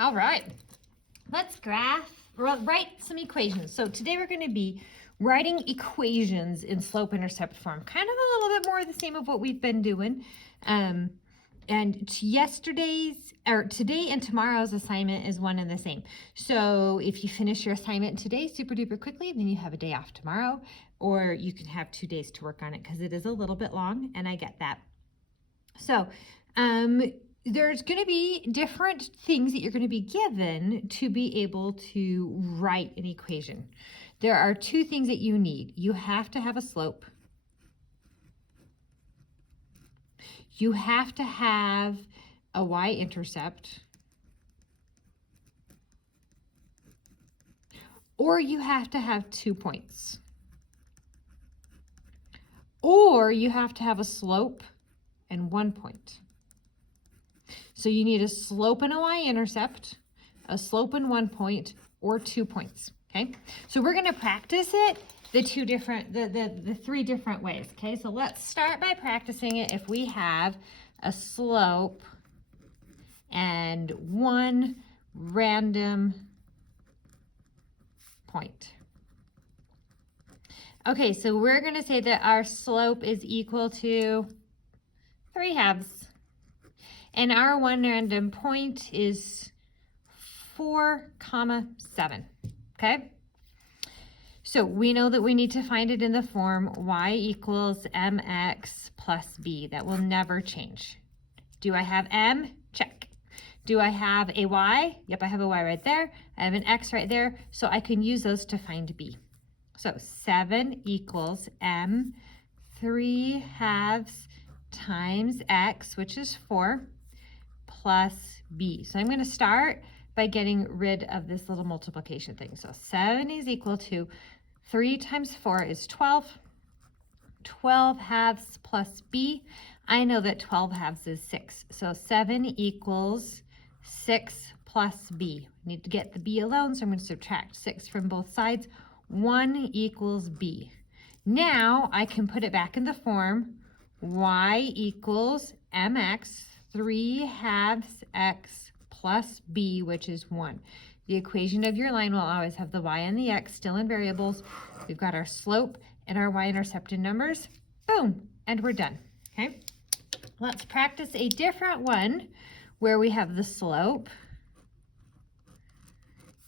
All right, let's write some equations. So today we're going to be writing equations in slope-intercept form, kind of a little bit more the same of what we've been doing. And today and tomorrow's assignment is one and the same. So if you finish your assignment today super duper quickly, then you have a day off tomorrow, or you can have 2 days to work on it because it is a little bit long, and I get that. So there's going to be different things that you're going to be given to be able to write an equation. There are 2 things that you need. You have to have a slope. You have to have a y-intercept. Or you have to have 2 points. Or you have to have a slope and 1 point. So you need a slope and a y-intercept, a slope and 1 point, or 2 points, okay? So we're gonna practice it the 3 different ways, okay? So let's start by practicing it if we have a slope and 1 random point. Okay, so we're gonna say that our slope is equal to 3/2. And our 1 random point is 4,7, okay? So we know that we need to find it in the form y equals mx plus b. That will never change. Do I have m? Check. Do I have a y? Yep, I have a y right there. I have an x right there, so I can use those to find b. So 7 equals m 3/2 times x, which is 4, plus b. So I'm going to start by getting rid of this little multiplication thing. So 7 is equal to 3 times 4 is 12. 12/2 plus b. I know that 12/2 is 6. So 7 equals 6 plus b. I need to get the b alone, so I'm going to subtract 6 from both sides. 1 equals b. Now I can put it back in the form y equals mx 3/2 x plus b, which is 1. The equation of your line will always have the y and the x still in variables. We've got our slope and our y-intercept in numbers. Boom, and we're done, okay? Let's practice a different one where we have the slope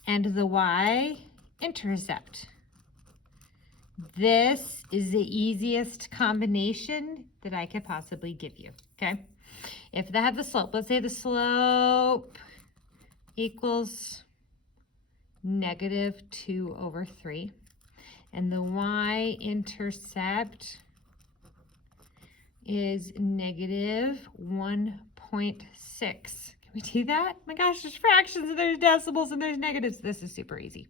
and the y-intercept. This is the easiest combination that I could possibly give you, okay? If I have the slope, let's say the slope equals -2/3, and the y-intercept is -1.6. Can we do that? Oh my gosh, there's fractions and there's decimals and there's negatives. This is super easy.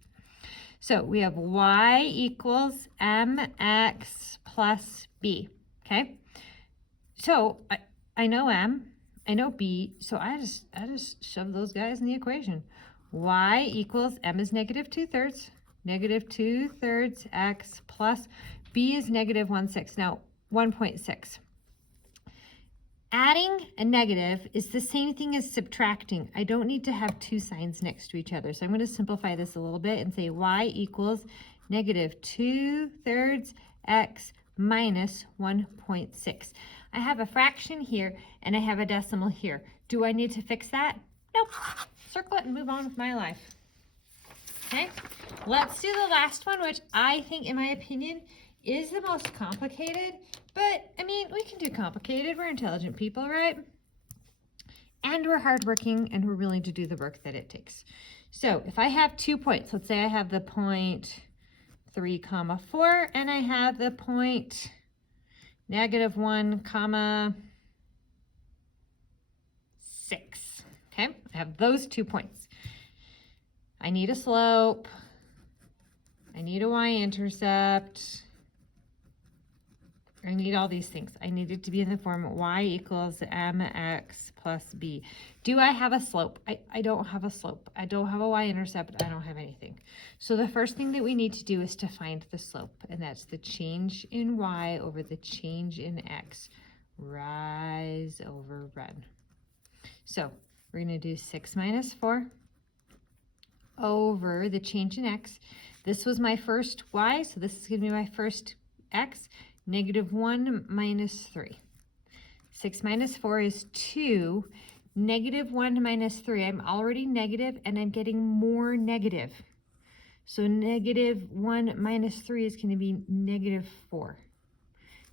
So we have y equals mx plus b, okay? So I know m, I know b, so I just shove those guys in the equation. Y equals m is -2/3, -2/3 x plus b is -1/6. Now 1.6. Adding a negative is the same thing as subtracting. I don't need to have 2 signs next to each other. So I'm going to simplify this a little bit and say y equals -2/3 x minus 1.6. I have a fraction here and I have a decimal here. Do I need to fix that? Nope. Circle it and move on with my life. Okay, let's do the last one, which I think, in my opinion, is the most complicated, but I mean, we can do complicated. We're intelligent people, right? And we're hardworking and we're willing to do the work that it takes. So if I have 2 points, let's say I have the point 3, 4, and I have the point -1, 6. Okay, I have those 2 points. I need a slope. I need a y-intercept. I need all these things. I need it to be in the form y equals mx plus b. Do I have a slope? I don't have a slope. I don't have a y-intercept. I don't have anything. So the first thing that we need to do is to find the slope, and that's the change in y over the change in x. Rise over run. So we're going to do 6 minus 4 over the change in x. This was my first y, so this is going to be my first x. Negative 1 minus 3. 6 minus 4 is 2. Negative 1 minus 3, I'm already negative, and I'm getting more negative. So negative 1 minus 3 is going to be negative 4.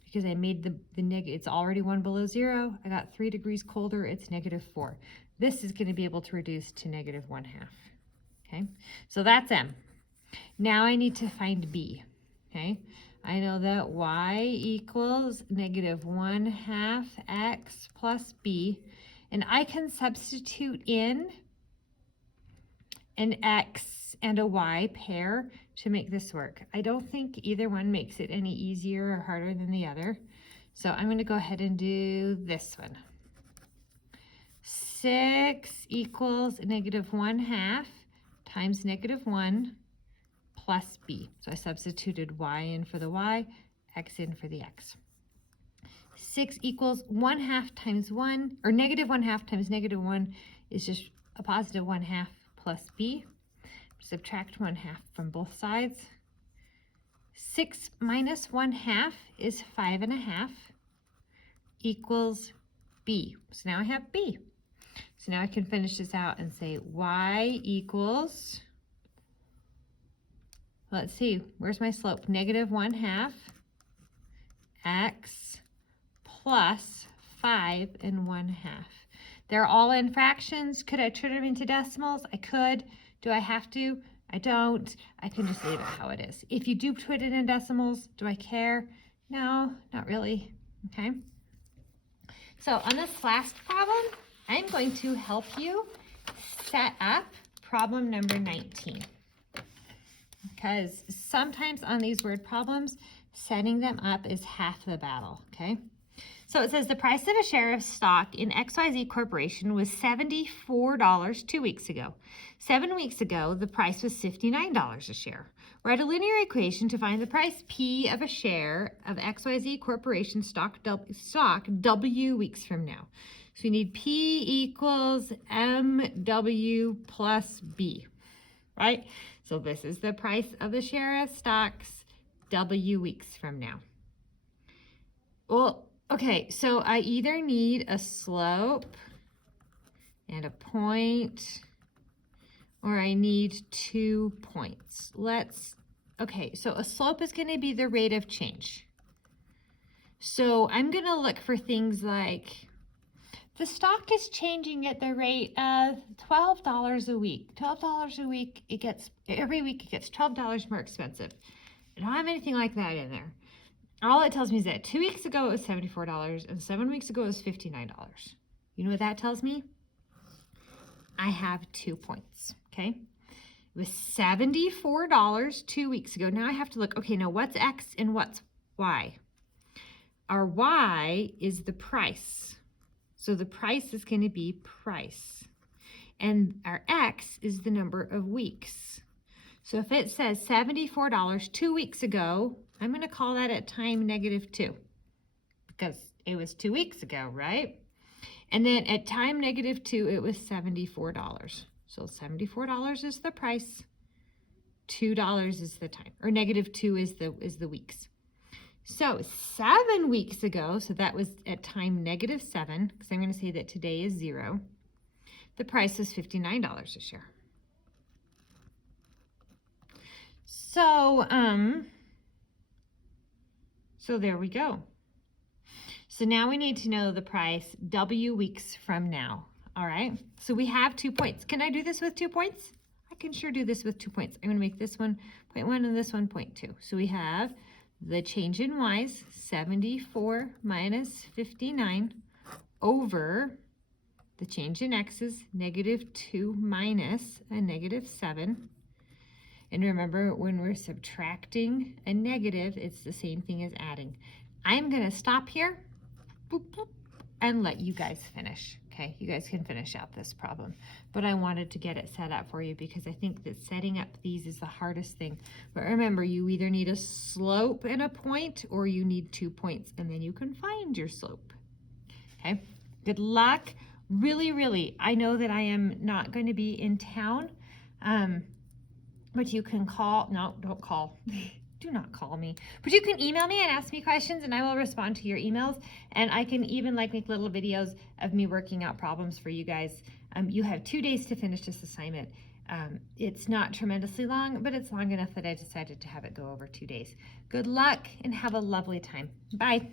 Because I made the negative, it's already 1 below 0. I got 3 degrees colder, it's negative 4. This is going to be able to reduce to negative 1/2. Okay, so that's M. Now I need to find B. Okay, I know that y equals negative 1/2 x plus b, and I can substitute in an x and a y pair to make this work. I don't think either one makes it any easier or harder than the other. So I'm going to go ahead and do this one. 6 equals negative 1/2 times negative 1 plus b. So I substituted y in for the y, x in for the x. 6 equals 1/2 times 1, or negative 1/2 times negative 1 is just a positive 1/2 plus b. Subtract 1/2 from both sides. 6 minus 1/2 is 5.5 equals b. So now I have b. So now I can finish this out and say y equals, let's see, where's my slope? Negative 1/2 x plus 5 and 1/2. They're all in fractions. Could I turn them into decimals? I could. Do I have to? I don't. I can just leave it how it is. If you do put it in decimals, do I care? No, not really. Okay. So on this last problem, I'm going to help you set up problem number 19. Because sometimes on these word problems, setting them up is half the battle, okay? So it says the price of a share of stock in XYZ Corporation was $74 2 weeks ago. 7 weeks ago, the price was $59 a share. Write a linear equation to find the price P of a share of XYZ Corporation stock W weeks from now. So we need P equals MW plus B, right? So this is the price of the share of stocks W weeks from now. Well, okay, so I either need a slope and a point, or I need 2 points. Okay, so a slope is going to be the rate of change. So I'm going to look for things like, the stock is changing at the rate of $12 a week. $12 a week, every week it gets $12 more expensive. I don't have anything like that in there. All it tells me is that 2 weeks ago it was $74 and 7 weeks ago it was $59. You know what that tells me? I have 2 points, okay? It was $74 2 weeks ago. Now I have to look, okay, now what's X and what's Y? Our Y is the price. So the price is going to be price. And our X is the number of weeks. So if it says $74 2 weeks ago, I'm going to call that at time -2 because it was 2 weeks ago, right? And then at time -2, it was $74. So $74 is the price, $2 is the time, or -2 is the weeks. So 7 weeks ago, so that was at time -7, because I'm going to say that today is 0. The price was $59 a share. So there we go. So now we need to know the price W weeks from now. All right. So we have 2 points. Can I do this with 2 points? I can sure do this with 2 points. I'm going to make this one 0.1 and this one 0.2. So we have the change in Y's, 74 minus 59 over the change in X's, -2 minus a -7. And remember, when we're subtracting a negative, it's the same thing as adding. I'm going to stop here boop, boop, and let you guys finish. Okay, you guys can finish out this problem. But I wanted to get it set up for you because I think that setting up these is the hardest thing. But remember, you either need a slope and a point, or you need 2 points, and then you can find your slope. Okay, good luck. Really, I know that I am not going to be in town But you can call, no, don't call. Do not call me. But you can email me and ask me questions, and I will respond to your emails. And I can even like make little videos of me working out problems for you guys. You have 2 days to finish this assignment. It's not tremendously long, but it's long enough that I decided to have it go over 2 days. Good luck and have a lovely time. Bye.